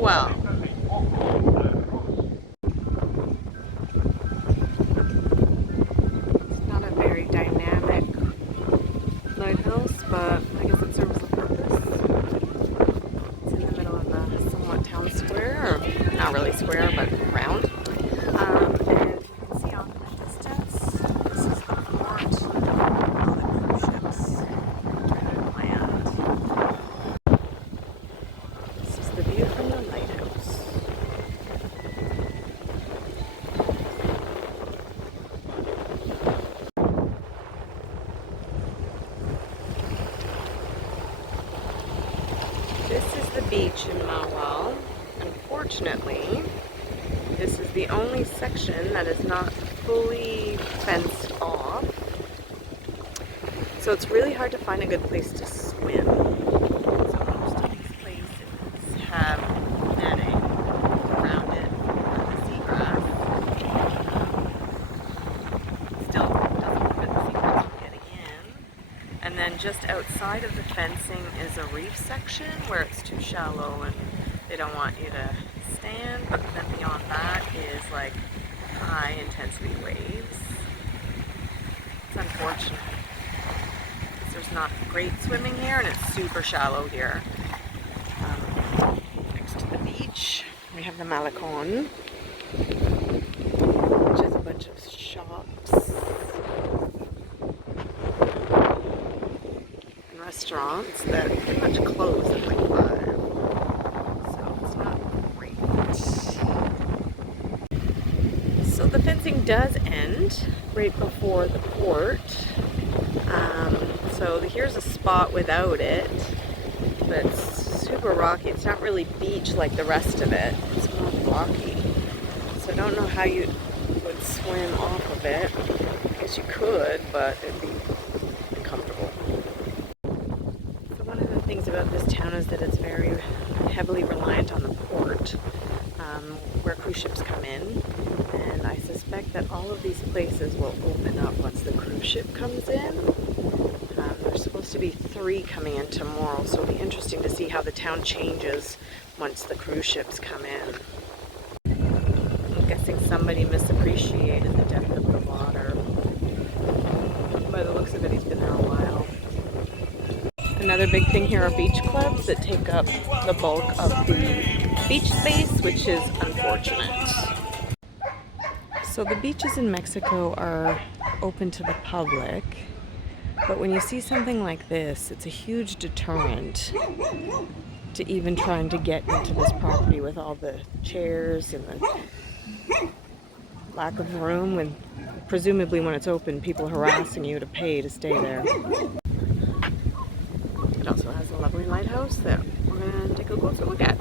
Mahahual. It's not a very dynamic lighthouse, but I guess it serves a purpose. It's in the middle of a somewhat town square, or not really square, but round. And you can see off in the distance, this is the port. All the cruise ships trying to land. This is the view from the lighthouse. This is the beach in Mahahual. Unfortunately, this is the only section that is not fully fenced off. So it's really hard to find a good place to swim. So most of these places have netting around it, seagrass. Still doesn't prevent the seagrass from getting in. And then just outside of the fencing is a reef section where it's too shallow and they don't want you to stand, but then beyond that is like high intensity waves. It's unfortunate because there's not great swimming here and it's super shallow here. Next to the beach we have the Mahahual, which is a bunch of shops and restaurants that pretty much close at like 5. So the fencing does end right before the port. So here's a spot without it, but it's super rocky. It's not really beach like the rest of it. It's more rocky. So I don't know how you would swim off of it. I guess you could, but it'd be uncomfortable. So one of the things about this town is that it's very heavily reliant on the port, where cruise ships come in, and I suspect that all of these places will open up once the cruise ship comes in. There's supposed to be 3 coming in tomorrow, so it'll be interesting to see how the town changes once the cruise ships come in. I'm guessing somebody misappreciated the depth of the water. By the looks of it, he's been there a while. Another big thing here are beach clubs that take up the bulk of the beach space, which is unfortunate. So the beaches in Mexico are open to the public, but when you see something like this, it's a huge deterrent to even trying to get into this property with all the chairs and the lack of room, and presumably when it's open, people harassing you to pay to stay there. It also has a lovely lighthouse that we're going to take a closer look at.